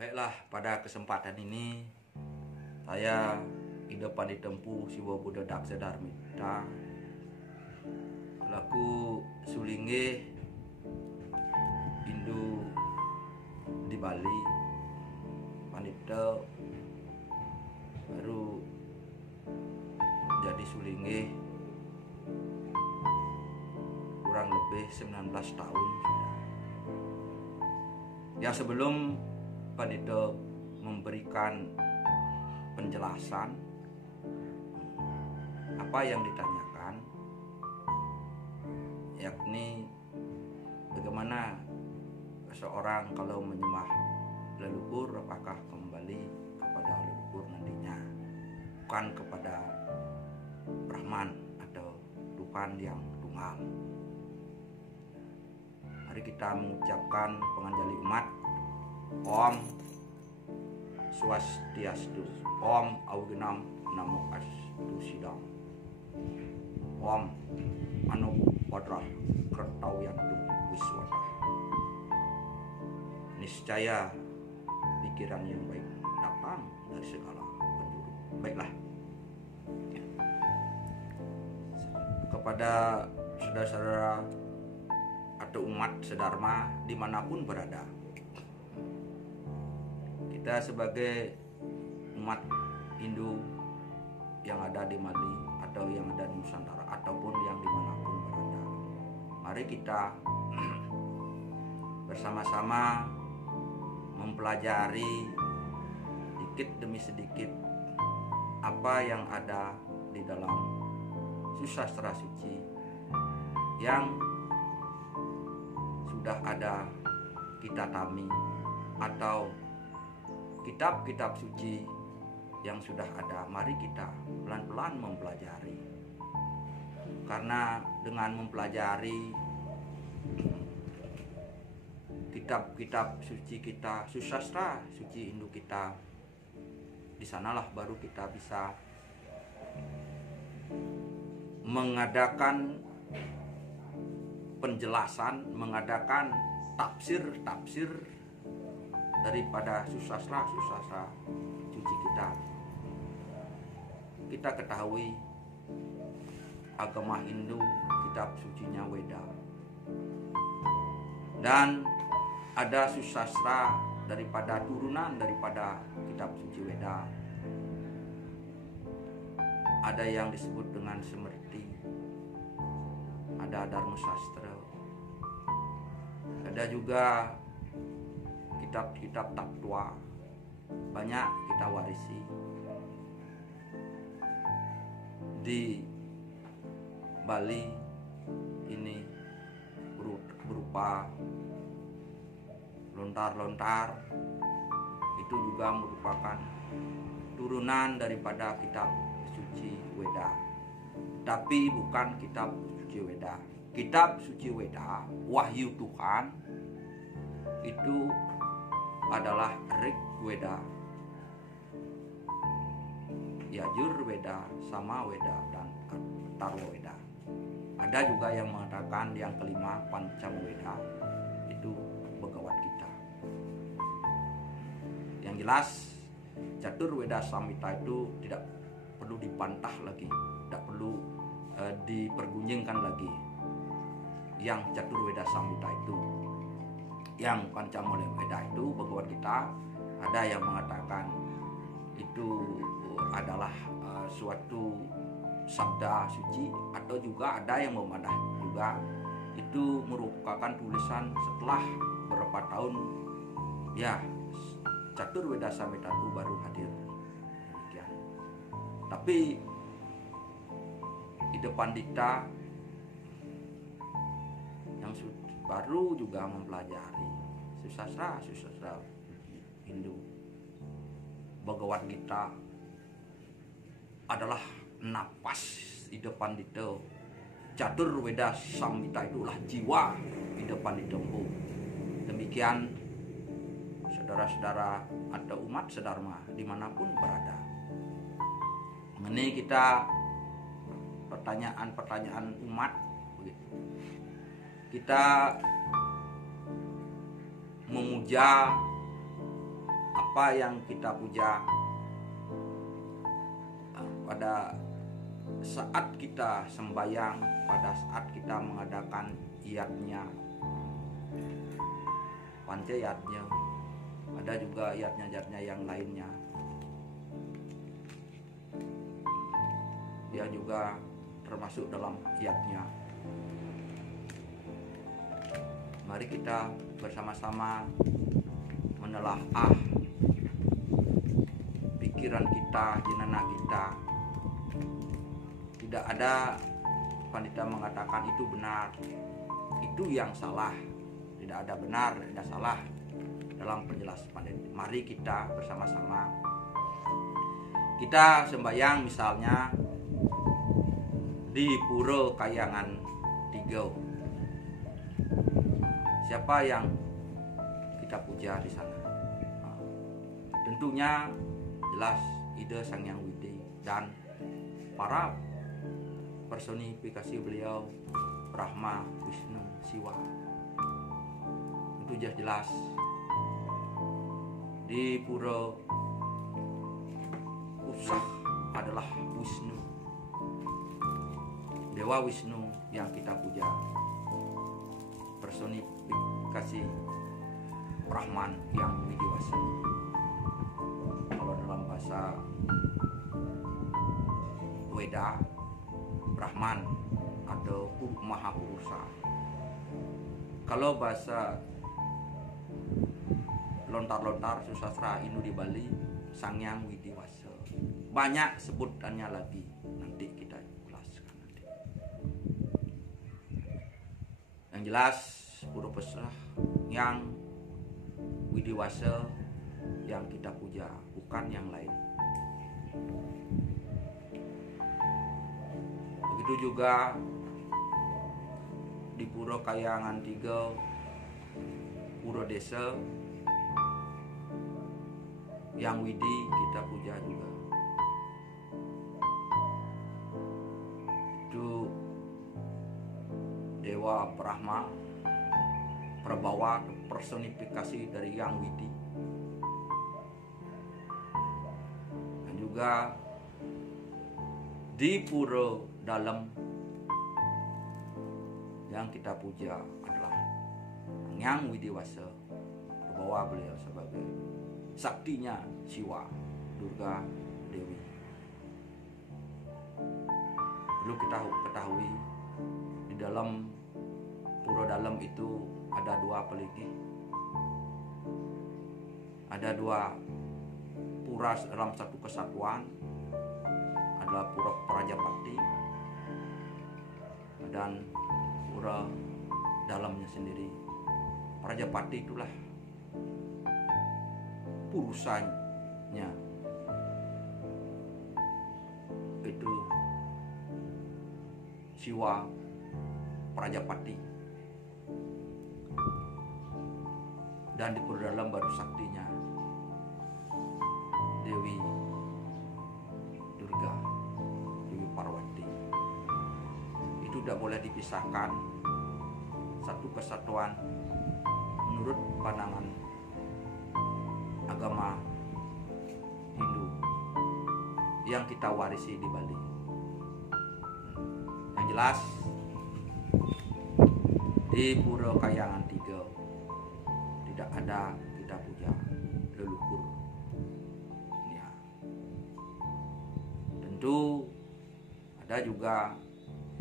Baiklah, pada kesempatan ini saya Idapan ditempuh Siwa Buddha Daksa Dharmita selaku Sulingge Hindu di Bali. Panita baru jadi Sulingge kurang lebih 19 tahun sudah. Yang sebelum Panita memberikan penjelasan apa yang ditanyakan, yakni bagaimana seorang kalau menyembah leluhur apakah kembali kepada leluhur nantinya, bukan kepada Brahman atau Tuhan yang tunggal. Mari kita mengucapkan penganjali umat. Om Swastiastu, Om Augenam Namo Astusidam, Om Anupadra Kertawiyantu Wiswata. Niscaya pikiran yang baik datang dari segala penjuru. Baiklah, kepada saudara-saudara atau umat sedharma dimanapun berada, kita sebagai umat Hindu yang ada di Bali atau yang ada di Nusantara ataupun yang dimanapun berada, mari kita bersama-sama mempelajari sedikit demi sedikit apa yang ada di dalam susastra suci yang sudah ada kita tami atau kitab-kitab suci yang sudah ada. Mari kita pelan-pelan mempelajari, karena dengan mempelajari kitab-kitab suci kita, susastra suci Hindu kita, di sanalah baru kita bisa mengadakan penjelasan, mengadakan tafsir daripada susastra suci kita. Kita ketahui agama Hindu kitab sucinya Weda, dan ada susastra daripada turunan daripada kitab suci Weda. Ada yang disebut dengan Smriti, ada Dharma Sastra, ada juga kitab-kitab takwa, banyak kita warisi. Di Bali ini berupa lontar-lontar, itu juga merupakan turunan daripada kitab suci Weda, tapi bukan kitab suci Weda. Kitab suci Weda, wahyu Tuhan, itu adalah Rig Weda, Yajur Weda, Sama Weda, dan Atharwa Weda. Ada juga yang mengatakan yang kelima Pancam Weda, itu Bhagavad Gita. Yang jelas Catur Weda Samhita itu tidak perlu dibantah lagi, tidak perlu dipergunyingkan lagi. Yang Catur Weda Samhita itu, yang Pancamula Weda itu Bhagavad Gita, ada yang mengatakan itu adalah suatu sabda suci, atau juga ada yang memandang juga itu merupakan tulisan setelah beberapa tahun ya Catur Weda Samhita itu baru hadir. Demikian. Tapi Ida Pandita yang baru juga mempelajari susastra Hindu, Bhagavad Gita adalah napas Ida Pandita. Catur Weda Samhita itulah jiwa Ida Pandita. Demikian saudara-saudara atau umat sedharma dimanapun berada, mengenai kita pertanyaan-pertanyaan umat begitu. Kita memuja apa yang kita puja pada saat kita sembahyang, pada saat kita mengadakan iyatnya, pancayatnya, ada juga iyatnya yang lainnya. Dia juga termasuk dalam iyatnya. Mari kita bersama-sama menelaah pikiran kita, jenana kita. Tidak ada pandita mengatakan itu benar, itu yang salah. Tidak ada benar, tidak ada salah dalam penjelasan pandita. Mari kita bersama-sama kita sembahyang misalnya di Pura Kayangan Tiga. Siapa yang kita puja di sana? Tentunya jelas Ida Sang Hyang Widi dan para personifikasi beliau, Brahma, Wisnu, Siwa. Itu jelas di Pura Usah adalah Wisnu, Dewa Wisnu yang kita puja. Personifikasi Brahman yang widiwasa. Kalau dalam bahasa Weda, Brahman atau Mahapurusa. Kalau bahasa lontar-lontar susastra Hindu di Bali, Sang Hyang Widiwasa. Banyak sebutannya lagi, nanti kita jelaskan nanti. Yang jelas Pura Pesah yang widiwasa yang kita puja, bukan yang lain. Begitu juga di Pura Kayangan Tiga, Pura Desa yang widi kita puja juga. Itu Dewa Brahma, Prabhawa, personifikasi dari Yang Widi. Dan juga di Pura Dalam yang kita puja adalah Yang Widiwasa, Prabhawa beliau sebagai saktinya Siwa, Durga Dewi. Perlu kita ketahui di dalam Pura Dalam itu ada dua peligi, ada dua pura dalam satu kesatuan, adalah Pura Prajapati dan Pura Dalamnya sendiri. Prajapati itulah purusanya, itu Siwa Prajapati. Dan di Pura Dalam baru saktinya Dewi Durga, Dewi Parwati. Itu tidak boleh dipisahkan, satu kesatuan menurut pandangan agama Hindu yang kita warisi di Bali. Yang jelas di Pura Kayangan Tiga tidak ada kita puja leluhur. Ya. Tentu ada juga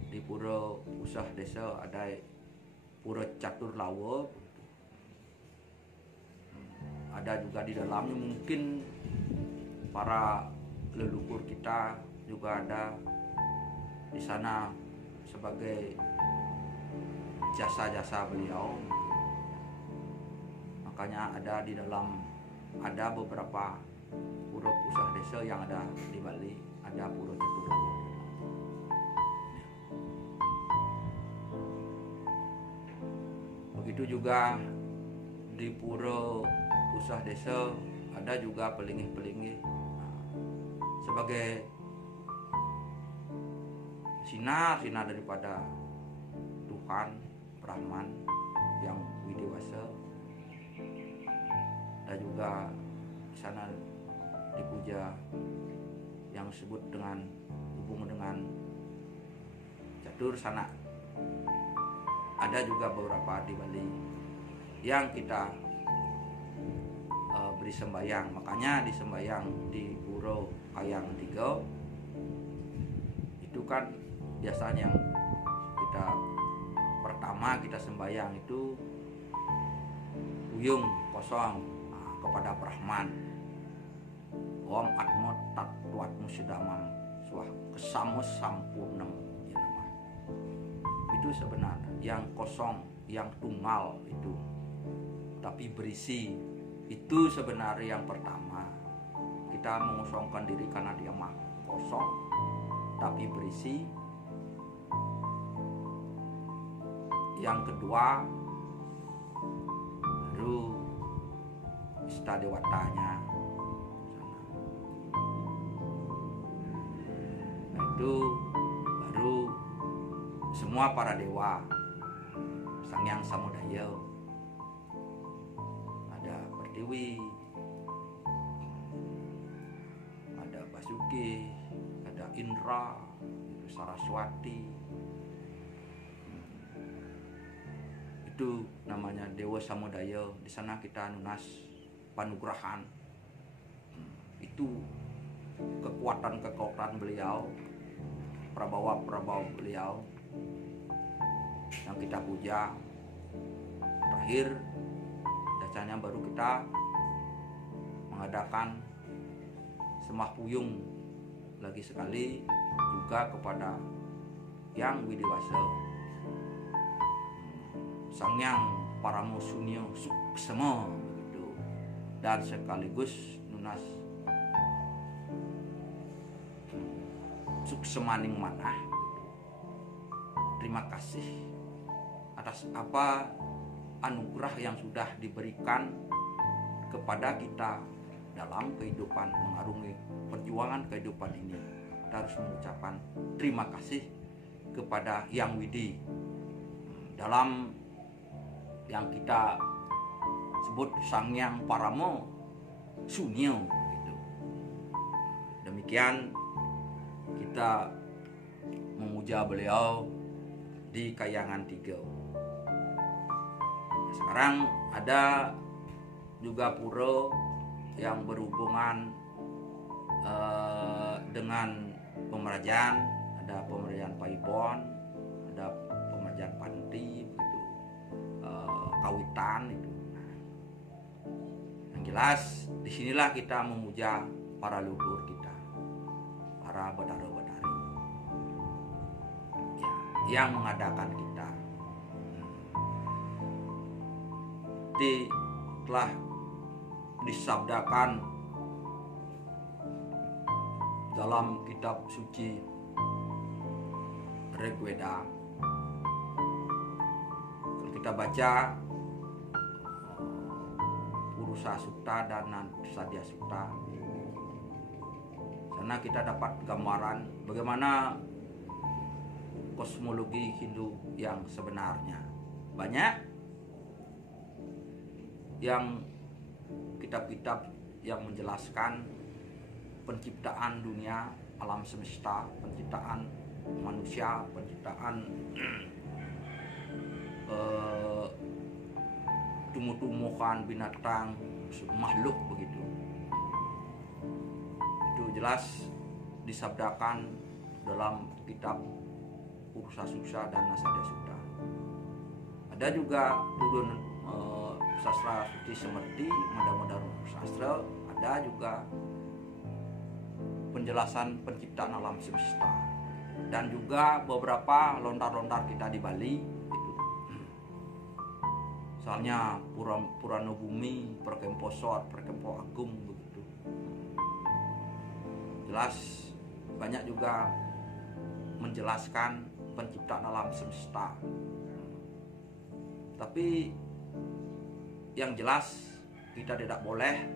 di Pura Usah Desa ada Pura Catur Lawa. Ada juga di dalamnya mungkin para leluhur kita juga ada di sana sebagai jasa-jasa beliau. Makanya ada di dalam, ada beberapa Pura Usah Desa yang ada di Bali, ada Pura Catur Lawa. Begitu juga di Pura Usah Desa ada juga pelingih-pelingih sebagai sinar daripada Tuhan Brahman yang widiwasa. Ada juga di sana dipuja yang disebut dengan hubungan dengan catur sana. Ada juga beberapa di Bali yang kita beri sembayang. Makanya di sembayang di Puro Ayang Tiga itu kan biasanya yang kita pertama kita sembayang itu uyung kosong kepada Brahman. Om Atmo Tatwatmu Sidamam Swah Kesamus Sampurnam ya nama. Itu sebenarnya yang kosong, yang tunggal itu, tapi berisi. Itu sebenarnya yang pertama. Kita mengosongkan diri karena dia mah kosong tapi berisi. Yang kedua baru ista dewatanya. Nah, itu baru semua para dewa, Sangyang Samudaya, ada Pertiwi, ada Basuki, ada Indra, Saraswati. Itu namanya Dewa Samudaya. Di sana kita nunas panugrahan. Itu kekuatan beliau, prabawa beliau yang kita puja. Terakhir biasanya baru kita mengadakan semah puyung lagi sekali juga kepada yang widiwasa, Sangyang Paramosunyo Suksema begitu, dan sekaligus nunas suksemaning manah. Terima kasih atas apa anugerah yang sudah diberikan kepada kita dalam kehidupan mengarungi perjuangan kehidupan ini. Kita harus mengucapkan terima kasih kepada Yang Widi dalam yang kita sebut Sangyang Paramo Sunyo gitu. Demikian kita memuja beliau di Kayangan Tiga. Sekarang ada juga pura yang berhubungan dengan pemerajaan. Ada pemerajaan Paibon, ada pemerajaan Panti begitu, Kawitan itu. Yang jelas disinilah kita memuja para leluhur kita, para betara-betari ya, yang mengadakan kita. Telah disabdakan dalam kitab suci Rigveda. Kalau kita baca Purusa Sukta dan Sadya Sukta, sana kita dapat gambaran bagaimana kosmologi Hindu yang sebenarnya. Banyak yang kitab-kitab yang menjelaskan penciptaan dunia, alam semesta, penciptaan manusia, penciptaan tumbuh-tumbuhan, binatang, makhluk begitu. Itu jelas disabdakan dalam kitab Purusa Sukta dan Sadya Sukta. Ada juga turun sastra suci seperti Madamodar Sastra, ada juga penjelasan penciptaan alam semesta, dan juga beberapa lontar-lontar kita di Bali itu. Misalnya Purana Bumi, Perkempo Sor, Perkempo Agung begitu. Jelas banyak juga menjelaskan penciptaan alam semesta. Tapi yang jelas kita tidak boleh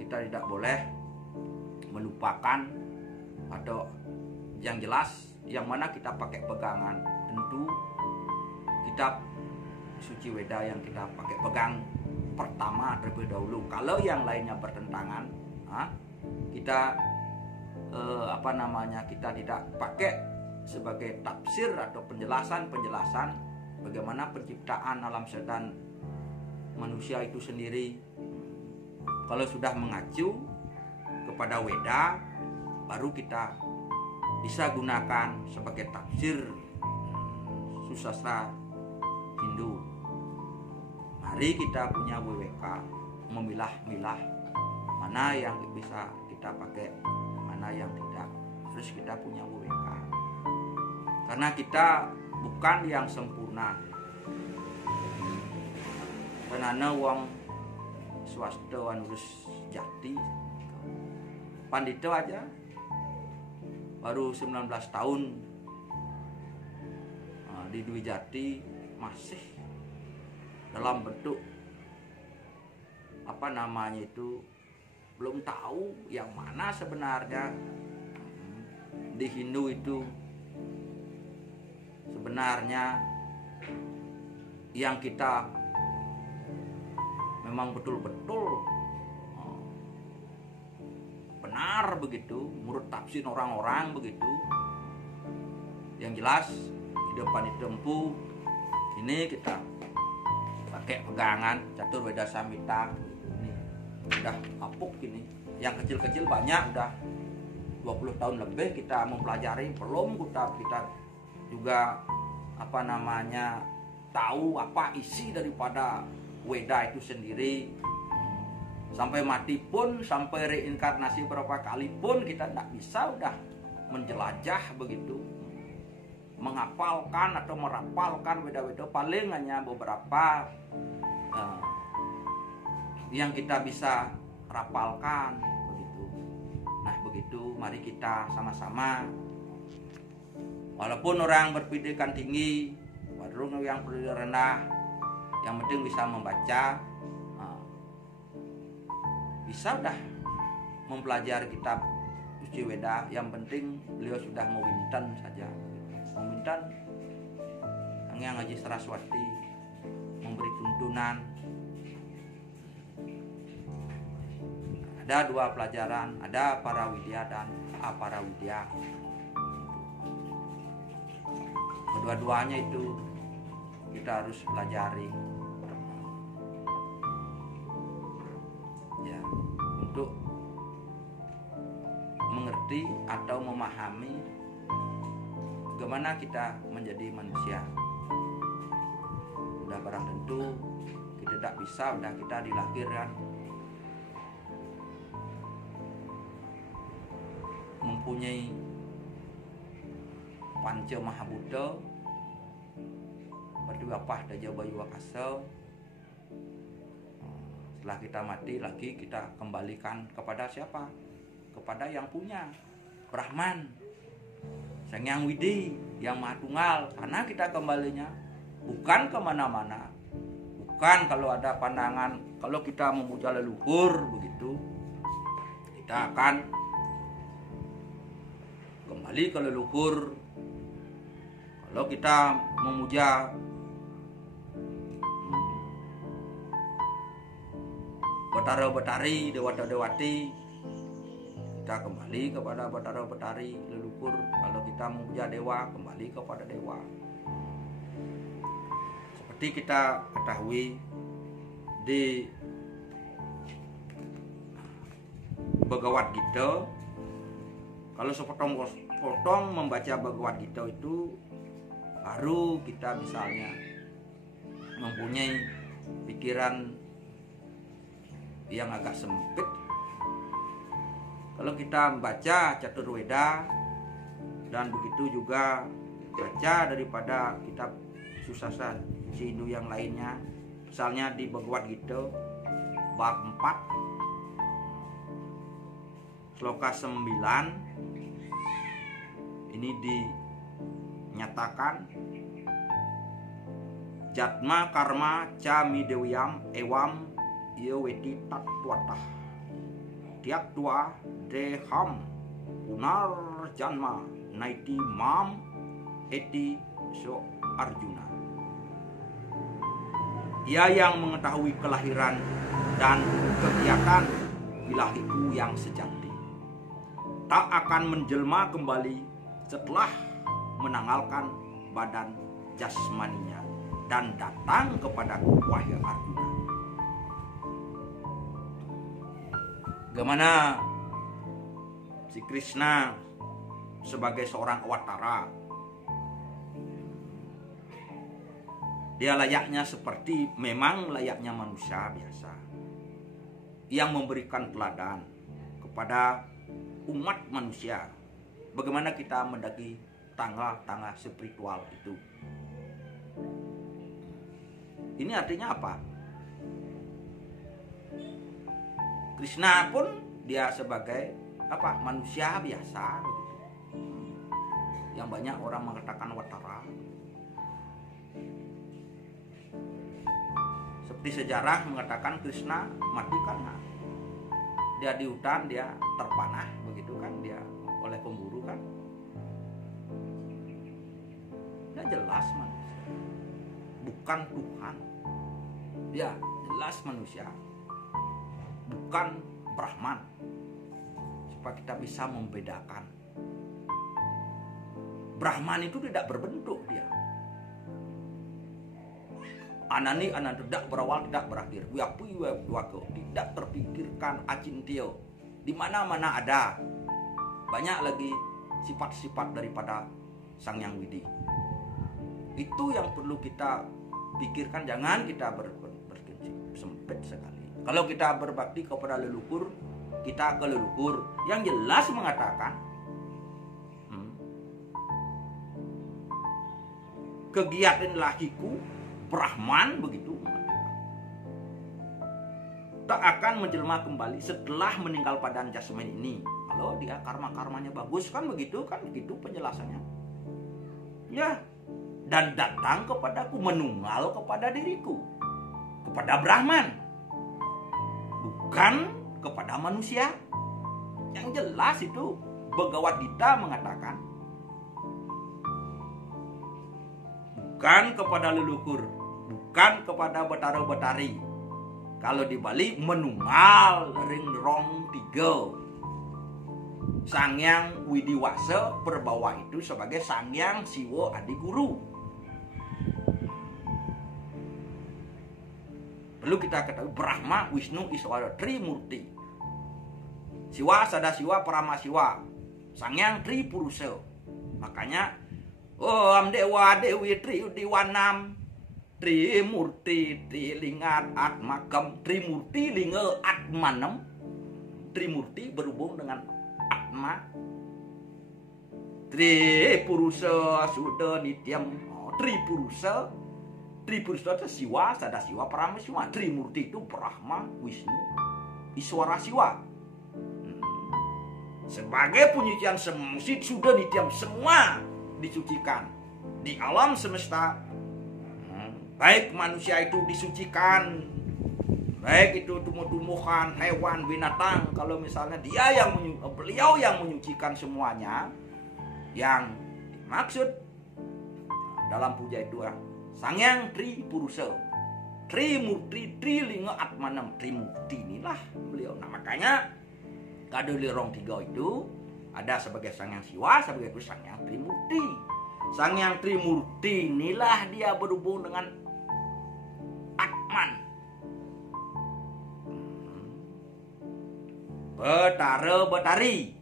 kita tidak boleh melupakan, atau yang jelas yang mana kita pakai pegangan. Tentu kita kitab suci Weda yang kita pakai pegang pertama terlebih dahulu. Kalau yang lainnya bertentangan, kita kita tidak pakai sebagai tafsir atau penjelasan bagaimana penciptaan alam sedan manusia itu sendiri. Kalau sudah mengacu kepada Weda, baru kita bisa gunakan sebagai tafsir susastra Hindu. Mari kita punya WWK, memilah-milah mana yang bisa kita pakai, mana yang tidak. Terus kita punya WWK. Karena kita bukan yang sempurna. Karena wong swasta anurus jati, pandita aja baru 19 tahun di Dwi Jati masih dalam bentuk belum tahu yang mana sebenarnya di Hindu itu sebenarnya yang kita memang betul-betul benar begitu menurut tafsir orang-orang begitu. Yang jelas hidupan ditempuh ini kita pakai pegangan Catur Weda Samhita ini udah apuk ini. Yang kecil-kecil banyak udah 20 tahun lebih kita mempelajari, belum kita juga tahu apa isi daripada Weda itu sendiri. Sampai mati pun, sampai reinkarnasi berapa kali pun kita tidak bisa udah menjelajah begitu, menghafalkan atau merapalkan Weda-Weda. Paling hanya beberapa yang kita bisa rapalkan begitu. Nah begitu, mari kita sama-sama, walaupun orang berpendidikan tinggi, walaupun yang pendidikan rendah, yang penting bisa membaca, bisa udah mempelajari kitab suci Weda. Yang penting beliau sudah mewinten saja, mewinten yang Haji Saraswati memberi tuntunan. Ada dua pelajaran, ada Parawidya dan Aparawidya. Kedua-duanya itu kita harus pelajari ya, untuk mengerti atau memahami bagaimana kita menjadi manusia. Udah barang tentu kita tidak bisa, udah kita dilahirkan mempunyai Panca Mahabhuta, Padiwapah Daja Bayu Wakasa. Setelah kita mati lagi kita kembalikan kepada siapa? Kepada yang punya, Brahman, Sang Hyang Widi, yang Maha Tunggal. Karena kita kembalinya bukan kemana-mana, bukan kalau ada pandangan, kalau kita memuja leluhur begitu, kita akan kembali ke leluhur. Kalau kita memuja Batara-Batari, Dewata-Dewati, kita kembali kepada Batara-Batari leluhur. Kalau kita memuja dewa, kembali kepada dewa. Seperti kita ketahui di Bhagavad Gita, kalau sepotong-potong membaca Bhagavad Gita itu baru kita misalnya mempunyai pikiran yang agak sempit. Kalau kita membaca Catur Weda dan begitu juga baca daripada kitab susastra Hindu yang lainnya, misalnya di Bhagavad Gita bab 4 sloka 9 ini dinyatakan, Jatma karma ca midewyam ewam yeweti tatwatah tiaktwa deham punar janma naiti mam eti so Arjuna. Dia yang mengetahui kelahiran dan kegiatan ilahiku yang sejati, tak akan menjelma kembali setelah menanggalkan badan jasmaninya dan datang kepadaku, wahai Arjuna. Bagaimana si Krishna sebagai seorang awatara, dia layaknya seperti memang layaknya manusia biasa yang memberikan teladan kepada umat manusia bagaimana kita mendaki tangga-tangga spiritual itu. Ini artinya apa? Krishna pun dia sebagai apa? Manusia biasa begitu. Yang banyak orang mengatakan watara. Seperti sejarah mengatakan Krishna mati karena dia di hutan, dia terpanah begitu kan, dia oleh pemburu kan. Dia jelas manusia, bukan Tuhan. Dia jelas manusia, bukan Brahman. Supaya kita bisa membedakan. Brahman itu tidak berbentuk dia. Anani tidak berawal, tidak berakhir. Wiapu wiapu, tidak terpikirkan acintio. Di mana-mana ada. Banyak lagi sifat-sifat daripada Sang Yang Widi. Itu yang perlu kita pikirkan. Jangan kita berprinsip sempit sekali. Kalau kita berbakti kepada leluhur, kita ke leluhur yang jelas mengatakan kegiatan lahiku Brahman begitu tak akan menjelma kembali setelah meninggal badan jasmani ini. Kalau dia karma-karmanya bagus kan begitu penjelasannya. Ya, dan datang kepadaku, menunggal kepada diriku, kepada Brahman, bukan kepada manusia. Yang jelas itu Bhagavad Gita mengatakan bukan kepada leluhur, bukan kepada betara-betari. Kalau di Bali menunggal ring rong 3. Sangyang Widiwasa berbawa itu sebagai Sangyang Siwa Adi Guru. Perlu kita ketahui Brahma, Wisnu, Iswara, Trimurti. Siwa, Sadasiwa, Paramasiwa, Sangyang Tripurusa. Makanya Om Dewa Dewi Triudiwanam, Trimurti Trilingat Atmakam, Trimurti Linga Atmanam. Trimurti berhubung dengan Atma. Tripurusa Suda Nityam. Tripurusa itu Siwa, Sadasiwa, Paramasiwa. Trimurti itu Brahma, Wisnu, Iswara Siwa. Sebagai penyucian sudah Nityam, semua disucikan di alam semesta. Baik manusia itu disucikan, baik itu tumbuh-tumbuhan, hewan, binatang. Kalau misalnya beliau yang menyucikan semuanya, yang dimaksud dalam puja itu Sangyang Tripurusa, Trimurti, Trilinga Atmanam. Trimurti inilah beliau. Nah makanya Kaduli Rong 3 itu ada sebagai Sangyang Siwa, sebagai itu Sangyang Trimurti. Sangyang Trimurti inilah dia berhubung dengan Atman. Betara-betari,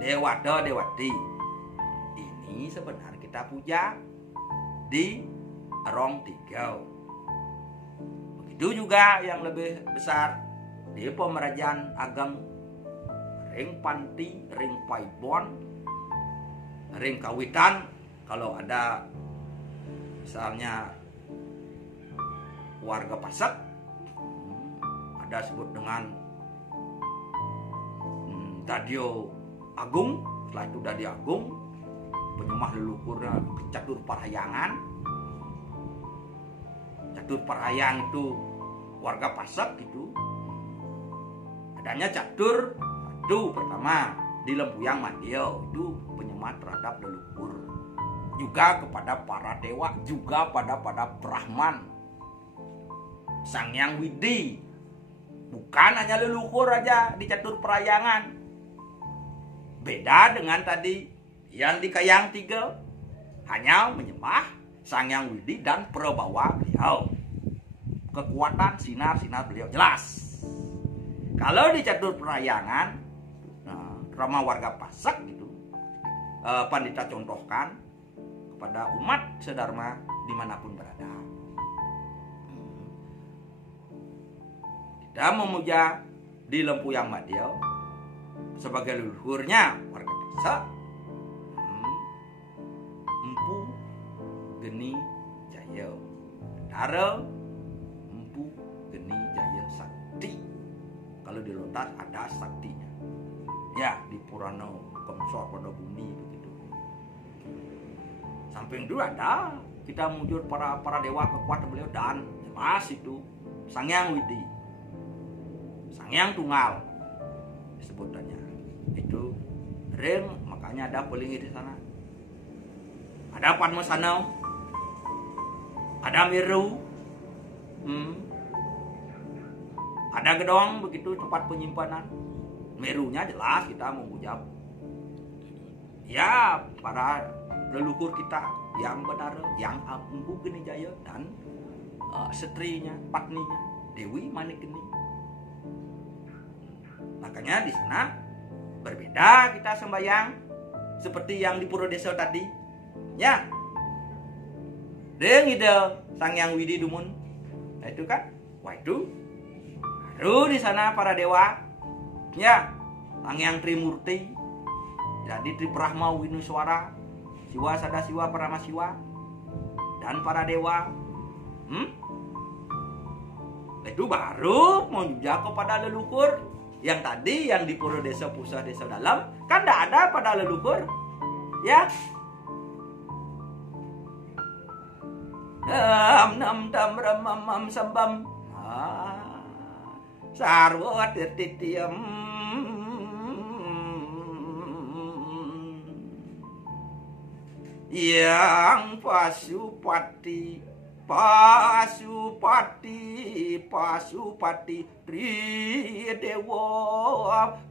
Dewata-dewati. Ini sebenarnya kita puja di Rong 3. Begitu juga yang lebih besar di Pemerajaan Ageng, ring panti, ring paibon, ring kawitan. Kalau ada misalnya warga Pasak, ada sebut dengan Dadio Agung. Setelah itu Dadio Agung, penyembah leluhurnya Catur Parahyangan. Catur Parahyangan itu warga Pasak itu. Adanya Catur itu pertama di Lempuyang Mandio, itu penyembah terhadap leluhur. Juga kepada para dewa, juga pada Brahman. Sang Hyang Widi. Bukan hanya leluhur aja di catur perayangan. Beda dengan tadi yang di Kayang Tiga, hanya menyembah Sang Hyang Widi dan Prabawa beliau. Kekuatan sinar-sinar beliau jelas. Kalau di catur perayangan, Rama warga Pasak gitu, Pandita contohkan kepada umat sedharma dimanapun berada. Kita memuja di Lempuyang Madiau sebagai leluhurnya warga Pasak, Empu Geni Jaya Dara, Empu Geni Jaya Sakti. Kalau di Lontar ada saktinya. Ya, di Purana Kemsor pada bumi begitu. Samping itu ada kita mujur para dewa kekuatan beliau dan jelas itu Sang Hyang Widi, Sang Hyang Tunggal disebutannya. Itu ring, makanya ada pelingi di sana. Ada Padmasana, ada Meru, ada Gedong begitu tempat penyimpanan. Merunya jelas kita memuja ya para leluhur kita yang benar, yang Empu Geni Jaya dan setrinya, patninya Dewi Manikeni. Makanya di sana berbeda kita sembahyang seperti yang di Purwodeso tadi, ya. Deng ide Sang Hyang Widi Dumun, nah, itu kan, wah itu baru di sana para dewa, ya, Sang Hyang Trimurti, jadi Tribrahma Winuswara, Siwa Sadasiwa Paramasiwa, dan para dewa. Itu baru memuja kepada leluhur. Yang tadi yang di Purwodeso Pusat Desa Dalam kan tidak ada pada leluhur, ya. Nam tam ramam sambam sarwa titiyam yang Pasupati Tridewa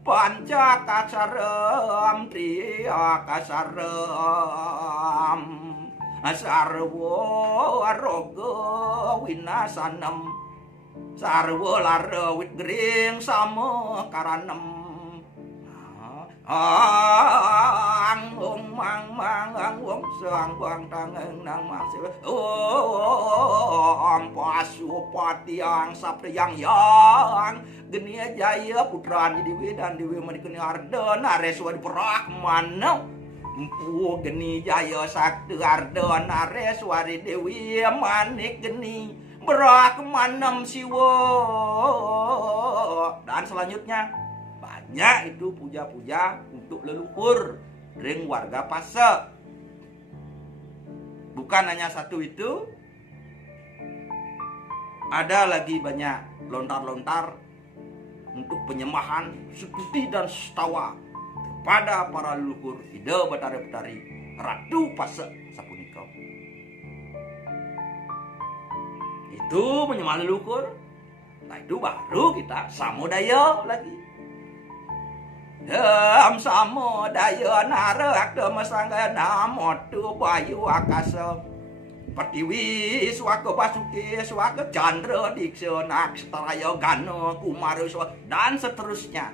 Pancakasaram Triakasaram Sarwa Roga Winasanam Sarwa Lara Witgring Sama Karanam Ang mang ang sang bang tangang nang masih Pasupati ang Saptayang yang Geni Jaya putrani Dewi dan Dewi Manikeni Arda Nareswari Brahmana Empu Geni Jaya Sakti Arda Nareswari Dewi Manikeni Brahmanam Siwa. Dan selanjutnya banyak itu puja-puja untuk leluhur ring warga Pasak. Bukan hanya satu itu, ada lagi banyak lontar-lontar untuk penyembahan Sututi dan Setawa kepada para leluhur Ida Batara Betari Ratu Pasak sapunika. Itu menyembah leluhur. Nah itu baru kita samudaya lagi. Samudaya narak demasangga namotu bayu akasa Pertiwi swaka basuki swaka chandra diksa nakstraya gana kumaruswa dan seterusnya.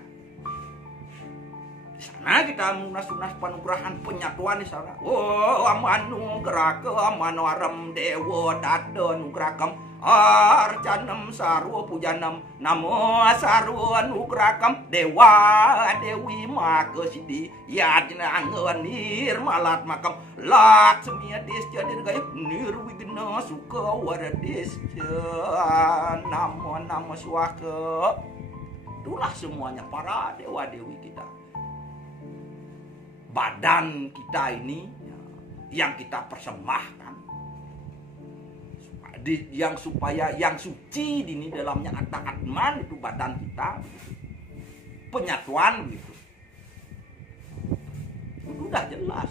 Di sana kita munas-munas penugerahan penyatuan di sana. Oh amanu geraka manoaram dewa dada nugrakam arcanam sarwa pujanam namo sarwa nugrakam dewa dewi makasidi yadina anggan nirmalat makam laksmiya desja dirgaya nirwigna suka waradesja namo swaka. Itulah semuanya para dewa dewi kita. Badan kita ini yang kita persembahkan, yang supaya yang suci ini dalamnya ada atman itu badan kita, penyatuan gitu. Itu udah jelas.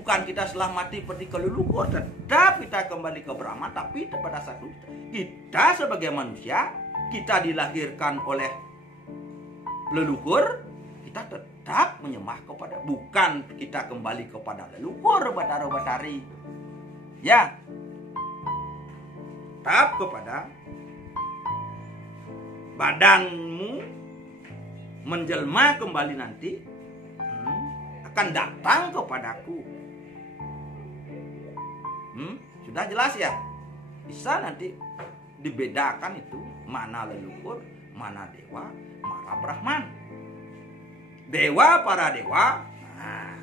bukan kita setelah mati pergi ke leluhur, tetap kita kembali ke Brahma. Tapi pada satu kita sebagai manusia, kita dilahirkan oleh leluhur, kita tetap menyembah kepada, bukan kita kembali kepada leluhur Batara Batari. Ya, tetap kepada badanmu menjelma kembali nanti akan datang kepadaku. Sudah jelas ya? Bisa nanti dibedakan itu mana leluhur, mana dewa, mana Brahman. Dewa, para dewa. Nah,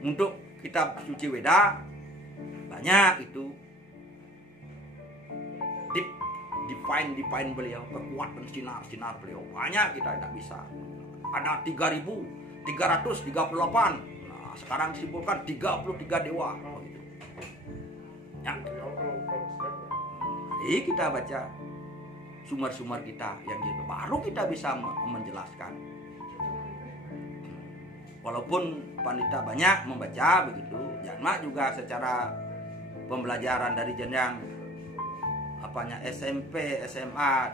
untuk kitab suci Weda banyak itu define beliau, kekuatan sinar beliau banyak, kita tidak bisa. Ada 3.338. Nah, sekarang disimpulkan 33 dewa. Begitu. Ya. Jadi kita baca sumber-sumber kita yang gitu, baru kita bisa menjelaskan. Walaupun pandita banyak membaca begitu, Janma juga secara pembelajaran dari jenjang SMP, SMA,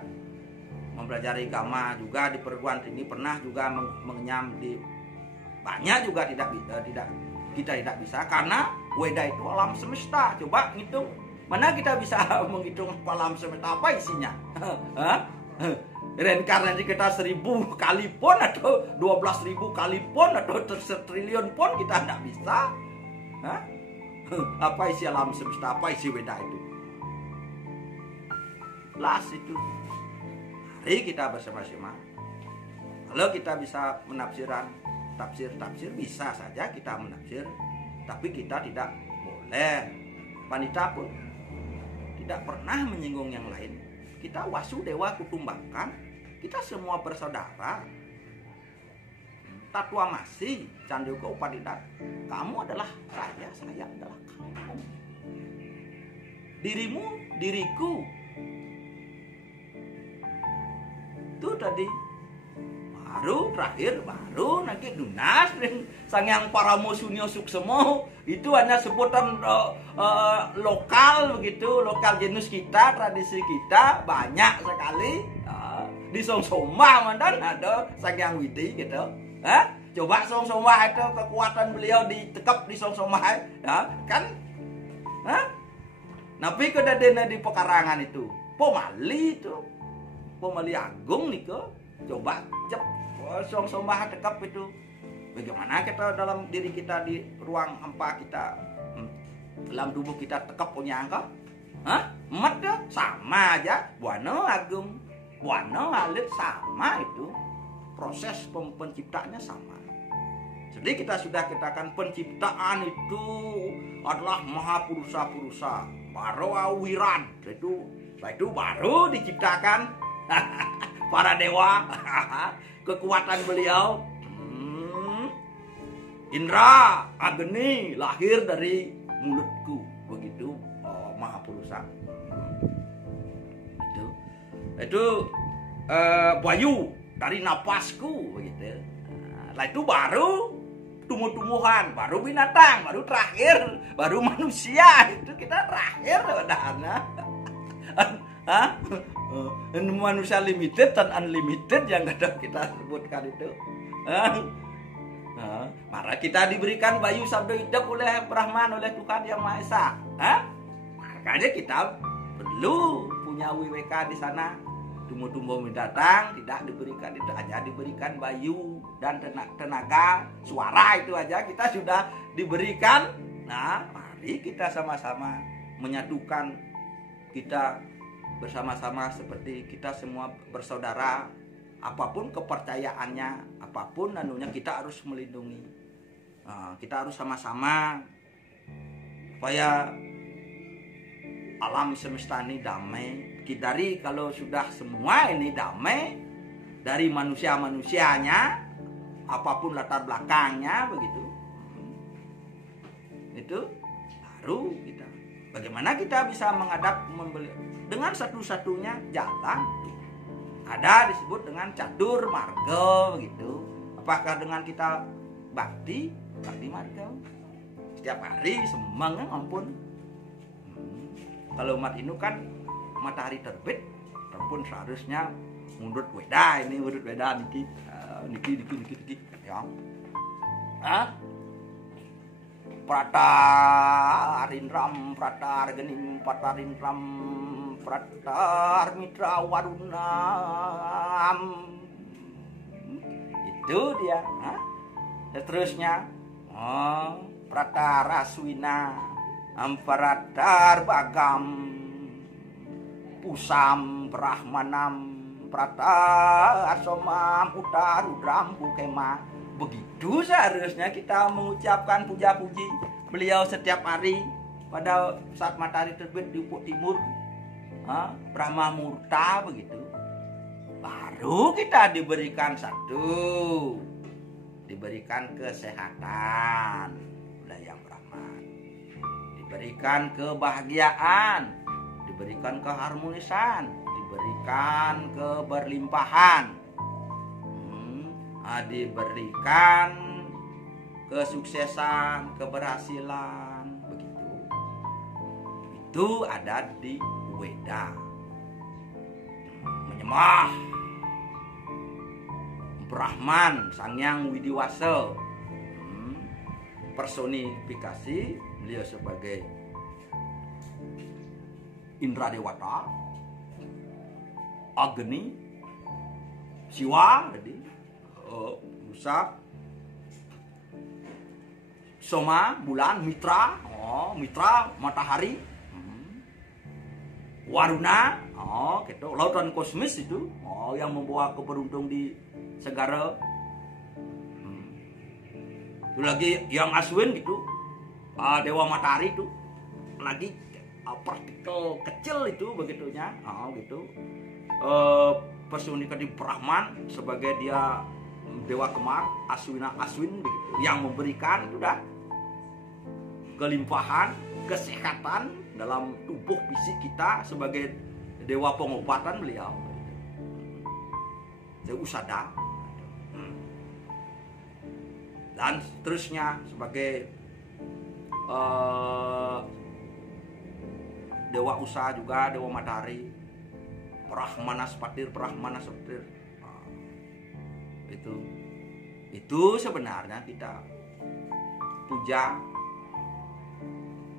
mempelajari agama juga di perguruan tinggi, pernah juga mengenyam di banyak juga kita tidak bisa, karena Weda itu alam semesta. Coba ngitung, mana kita bisa menghitung alam semesta apa isinya? Reinkarnasi kita 1000 kali pun atau 12.000 kali pun atau triliun pun kita tidak bisa. Apa isi alam semesta, apa isi Weda itu? Jelas itu. Mari kita bersama-sama. Kalau kita bisa menafsiran tafsir bisa saja kita menafsir, tapi kita tidak boleh. Pandita pun tidak pernah menyinggung yang lain. Kita Wasudewa Kutumbakan, kita semua bersaudara. Tatwa Masih, Candioka Upadita, kamu adalah saya adalah kamu. Dirimu, diriku. Itu tadi. Baru terakhir, baru nanti Dunas dan Sangyang Paramosunyo Suksemo. Itu hanya sebutan lokal begitu, lokal genus kita, tradisi kita banyak sekali. Di Songsoma mandan ada Sangyang Widi gitu. Coba Songsoma itu kekuatan beliau ditekap di Songsoma, kan? Tapi kedadena di pekarangan itu, Pomali itu, Pomali Agung nih kok. Coba cep Songsoma tekap itu. Bagaimana kita dalam diri kita di ruang hampa kita, dalam tubuh kita tekap punya angka? Emat dah sama aja. Buana Agung, Buana Alit sama itu. Proses penciptanya sama. Jadi kita sudah katakan penciptaan itu adalah maha purusa baru awiran itu baru diciptakan para dewa. Kekuatan beliau Indra Agni lahir dari mulutku, begitu maha purusa. Itu Bayu dari napasku, begitu. Nah, itu baru tumbuh-tumbuhan, baru binatang, baru terakhir, baru manusia. Itu kita terakhir wadahana. Manusia limited dan unlimited yang kadang kita sebutkan itu. Maka kita diberikan bayu sabda hidup oleh Brahman, oleh Tuhan Yang Maha Esa. Makanya kita perlu punya WWK di sana. Tumbuh-tumbuh binatang tidak diberikan, itu aja diberikan bayu dan tenaga suara, itu aja kita sudah diberikan. Nah, mari kita sama-sama menyatukan, kita bersama-sama seperti kita semua bersaudara. Apapun kepercayaannya, apapun anunya, kita harus melindungi. Kita harus sama-sama supaya alam semesta ini damai. Dari kalau sudah semua ini damai, dari manusia-manusianya, apapun latar belakangnya, begitu. Itu baru kita. Bagaimana kita bisa menghadap membeli dengan satu-satunya jalan? Ada disebut dengan catur marga, begitu. Apakah dengan kita bakti marga. Setiap hari semang kan ampun. Kalau umat Hindu kan matahari terbit, ampun seharusnya menurut Weda ini menurut Weda niki ya. Pratarindram pratargening patarindram pratar mitra warunam. Itu dia. Seterusnya prataraswina amparatar bagam pusam brahmanam pratasomam utarudram bukema. Begitu seharusnya kita mengucapkan puja-puji beliau setiap hari pada saat matahari terbit di ufuk timur, Brahma Murta begitu. Baru kita diberikan diberikan kesehatan oleh Yang Brahman, diberikan kebahagiaan, diberikan keharmonisan, diberikan keberlimpahan, diberikan kesuksesan, keberhasilan, begitu. Itu ada di Weda. Menyembah Brahman, Sang Hyang Widiwasa, personifikasi beliau sebagai Indra Dewata, Agni, Siwa, jadi Musa, Soma, bulan, Mitra, Mitra, matahari, Waruna, gitu, lautan kosmis itu, yang membawa keberuntung di segara. Itu lagi yang Aswin gitu, dewa matahari itu, lagi partikel kecil itu begitunya, gitu. Personifikasi Brahman sebagai dia dewa kemar, Aswin begitu, yang memberikan sudah kelimpahan, kesehatan dalam tubuh fisik kita sebagai dewa pengobatan beliau. Usada. Dan seterusnya sebagai dewa usaha juga, dewa matahari, Brahmana Spatir. Itu sebenarnya kita puja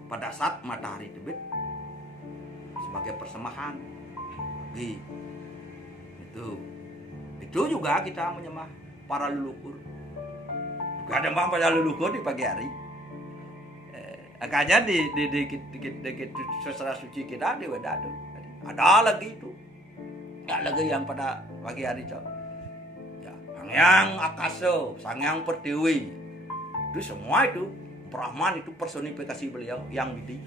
pada saat matahari terbit sebagai persembahan. Itu juga kita menyembah para leluhur. Juga ada mbah pada leluhur di pagi hari. Agaknya di sastra suci kita di Weda ada lagi itu. Ada lagi yang pada pagi hari itu. Ya, Sang Hyang Akasa, Sang Hyang Pertiwi. Itu semua itu Brahman itu personifikasi beliau yang Widi.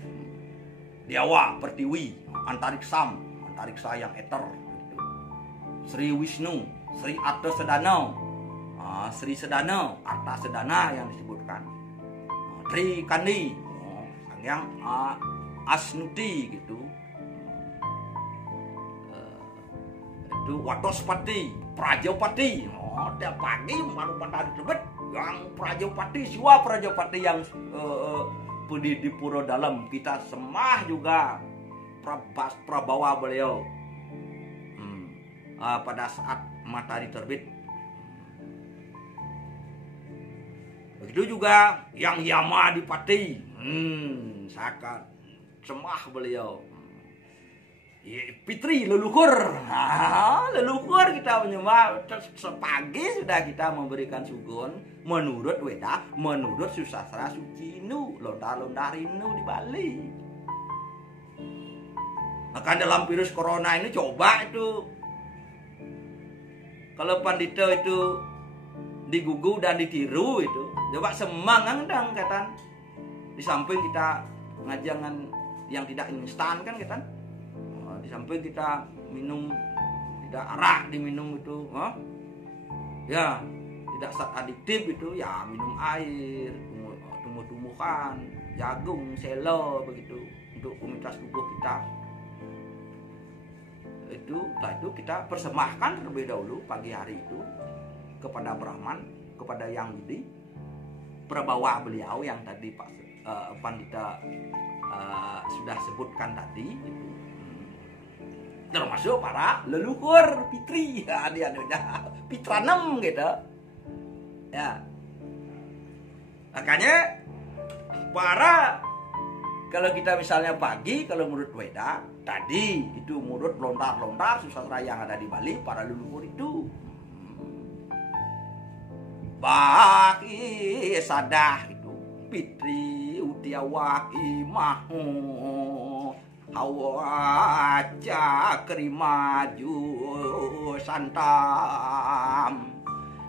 Dewa Pertiwi, antariksa yang eter. Sri Wisnu, Sri Arta Sedana, Sri Sedana, Arta Sedana yang disebutkan. Tri Kandi, Sang Hyang Asnuti gitu. Itu Watospati, Prajapati. Tiap pagi baru matahari terbit, yang Prajapati, Siwa Prajapati yang di Pura Dalam kita sembah juga prabawa beliau pada saat matahari terbit. Begitu juga yang Yamadipati, saya sembah beliau. Fitri, leluhur, leluhur kita menyembah. Sepagi sudah kita memberikan sugun menurut Weda, menurut susastra suci Hindu, lontar-lontar Hindu di Bali. Maka dalam virus corona ini coba itu, kalau pandita itu digugu dan ditiru itu, coba semangang dong kata. Di samping kita ngajangan yang tidak instan kan kata. Di samping kita minum tidak arak diminum itu, ya tidak adiktif itu, ya minum air, tumbuh-tumbuhan, jagung, selo begitu untuk imunitas tubuh kita. Setelah itu kita persembahkan terlebih dahulu pagi hari itu kepada Brahman, kepada Yang Widi, prabawa beliau yang tadi Pak Pandita sudah sebutkan tadi itu. Termasuk para leluhur Pitri, ya, dia Pitranem gitu. Ya. Makanya kalau kita misalnya pagi, kalau menurut Weda tadi itu menurut lontar-lontar susastra yang ada di Bali, para leluhur itu baki sadah itu Pitri utiawaki mahu hawa cakri maju santam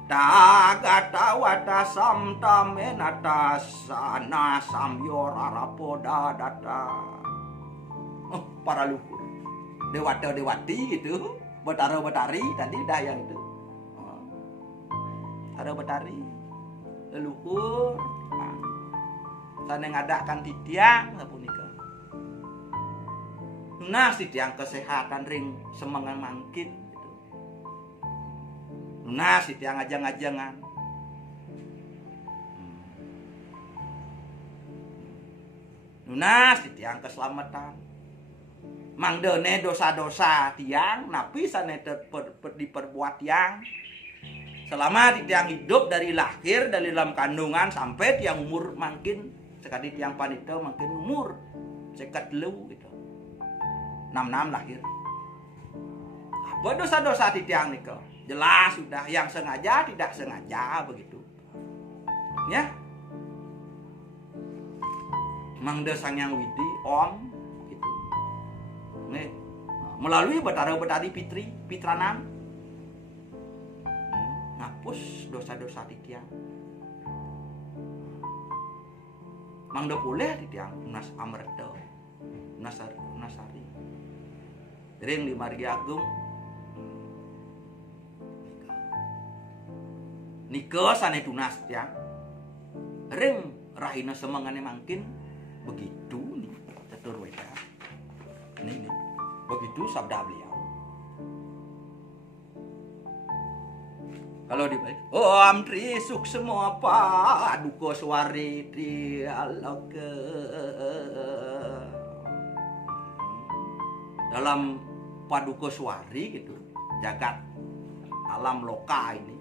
Dagata wata samta menata sana samyor arapoda data. Para luhur dewata dewati gitu, betara betari tadi dah yang itu. Ada betari leluhur sana ngadakan titiang sapunika. Nah titiang kesehatan ring semangat mangkin. Nah, si tiang ajang-ajangan. Nah, si tiang keselamatan. Mangdene dosa-dosa tiang, napi sana diperbuat tiang. Selama di tiang hidup dari lahir, dari dalam kandungan sampai tiang umur makin sekali tiang panito makin umur sekat lu gitu. 6 lahir. Apa dosa-dosa di tiang niko? Jelas sudah, yang sengaja tidak sengaja begitu. Ya. Mangde Sangyang Widi om gitu. Nih, melalui betara-betari Pitranan ngapus dosa-dosa titiang. Mangde boleh titiang Nas Amreta, Nasari. Ring di Margi Agung Niko sana tunas ya, ring rahina semangane mangkin begitu nih Catur Weda. Nih, begitu sabda beliau. Kalau dibalik, oh amtri suk semua apa duko suari dialog ke dalam paduka suari gitu, jagat alam loka ini.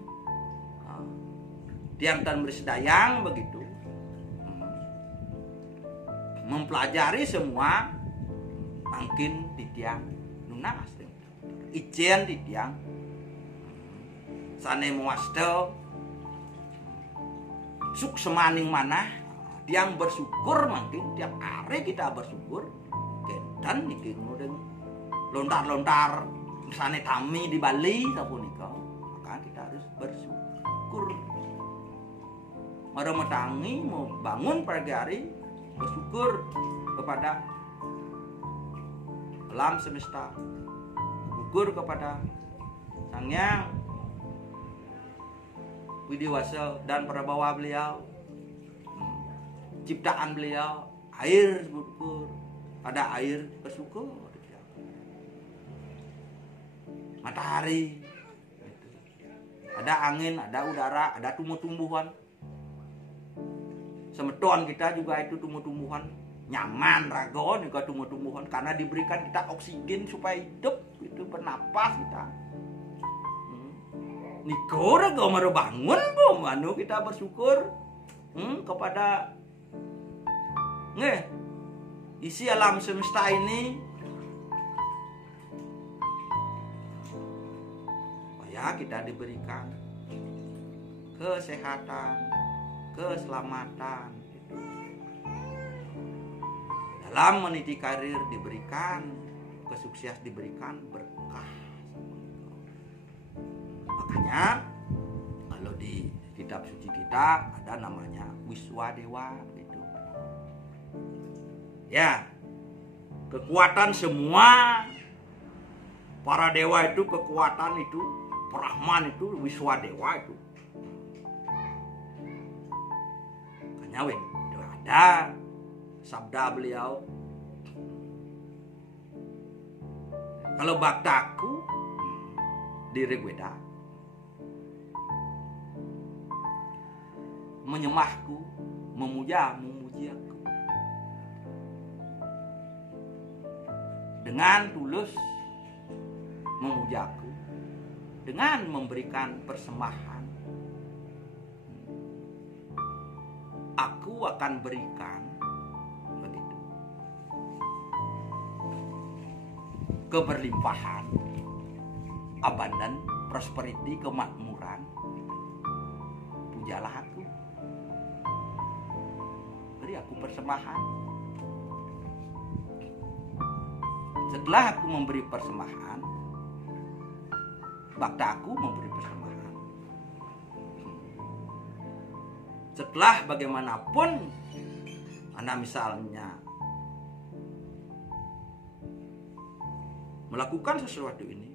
Tiang dan bersedayang begitu mempelajari semua mungkin di tiang nunas ijen di tiang sane muastel suk semaning mana tiang bersyukur mungkin tiap hari kita bersyukur dan niki ngudeng lontar-lontar sane tami di Bali sapunika maka kita harus bersyukur. Mara metangi mau bangun pagi hari bersyukur kepada alam semesta, bersyukur kepada Sang Hyang Widiwasa dan prabawa beliau, ciptaan beliau, air bersyukur, ada air bersyukur, matahari, ada angin, ada udara, ada tumbuh-tumbuhan. Semeton kita juga itu tumbuh-tumbuhan nyaman, ragon juga tumbuh-tumbuhan karena diberikan kita oksigen supaya hidup itu bernapas kita. Niko rago maru bangun bu, manu kita bersyukur kepada isi alam semesta ini. Supaya kita diberikan kesehatan, keselamatan gitu. Dalam meniti karir diberikan kesukses, diberikan berkah. Makanya kalau di kitab suci kita ada namanya Wiswadewa gitu. Ya, kekuatan semua para dewa itu, kekuatan itu, Brahman itu, Wiswadewa itu. Itu ada sabda beliau, kalau baktaku di Rigveda menyembahku, memuji aku. Dengan tulus memuji aku, dengan memberikan persembahan, aku akan berikan begitu keberlimpahan, abundant, prosperity, kemakmuran. Pujalah aku, beri aku persembahan. Setelah aku memberi persembahan, bakta aku memberi persembahan. Setelah bagaimanapun Anda misalnya melakukan sesuatu ini,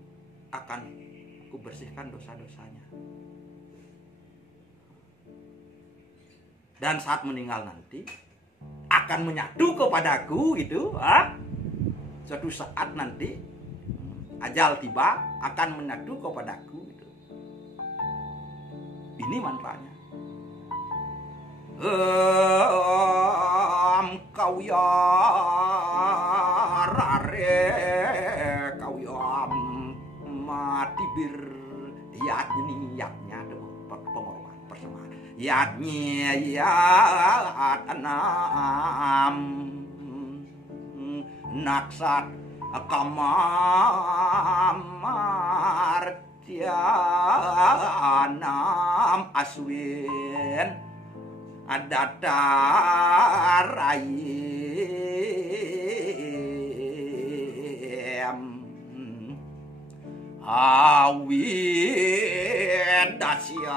akan aku bersihkan dosa-dosanya. Dan saat meninggal nanti akan menyatu kepadaku gitu, suatu saat nanti ajal tiba akan menyatu kepadaku gitu. Ini manfaatnya. Kau ya rare, kau ya mati bir yatnya tuh pengorban persembahan. Yatnya yat anam naksat kamar tianam aswin adatarayem awin dasyam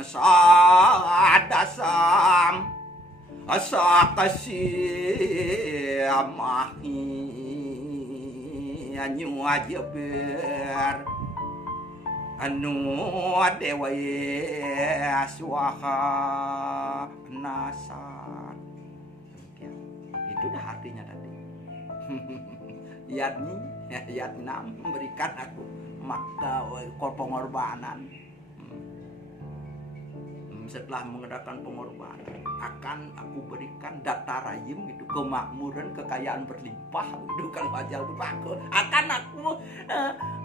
sadasam asa kasih amahi anyu aja ber anu dewa swaha nasat. Itu dah artinya tadi. Yatnam memberikan aku maka pengorbanan. Setelah mengadakan pengorbanan, akan aku berikan datarayim itu kemakmuran, kekayaan berlimpah itu kalau ajal berlaku. Akan aku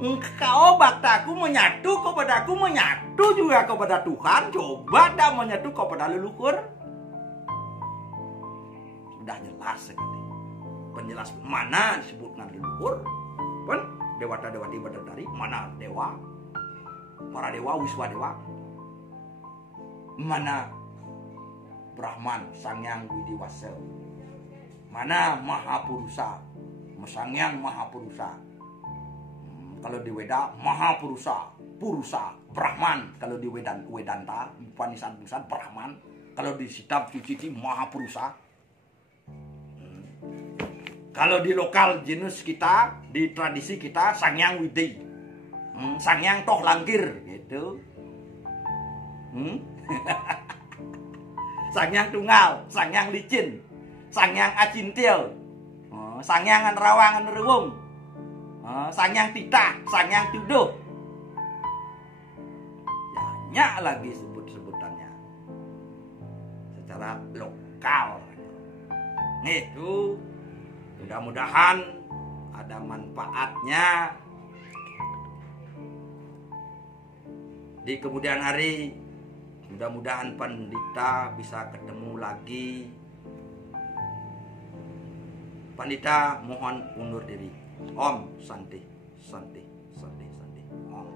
engkau baktaku menyatu kepadaku, menyatu juga kepada Tuhan. Coba dah menyatu kepada leluhur. Sudah jelas sekali. Penjelas mana disebutkan leluhur, pun dewata-dewati berdari, mana dewa, para dewa, wiswa dewa, mana Brahman, Sangyang Widiwasa, mana Mahapurusa, Sangyang Mahapurusa. Kalau di Weda Mahapurusa, Purusa, Brahman. Kalau di Wedanta, Upanisan Brahman. Kalau di Sitab Suci Mahapurusa. Kalau di lokal jenis kita, di tradisi kita, Sangyang Widi, Sangyang Toh Langkir gitu. Sangyang Tunggal, Sangyang Licin, Sangyang Acintil, Sangyang Rawangan Rewung, Sangyang Tita, Sangyang Tuduh. Banyak lagi sebut-sebutannya secara lokal. Itu mudah-mudahan ada manfaatnya di kemudian hari. Mudah-mudahan Pandita bisa ketemu lagi. Pandita mohon undur diri. Om Santi, Santi, Santi, Santi. Om.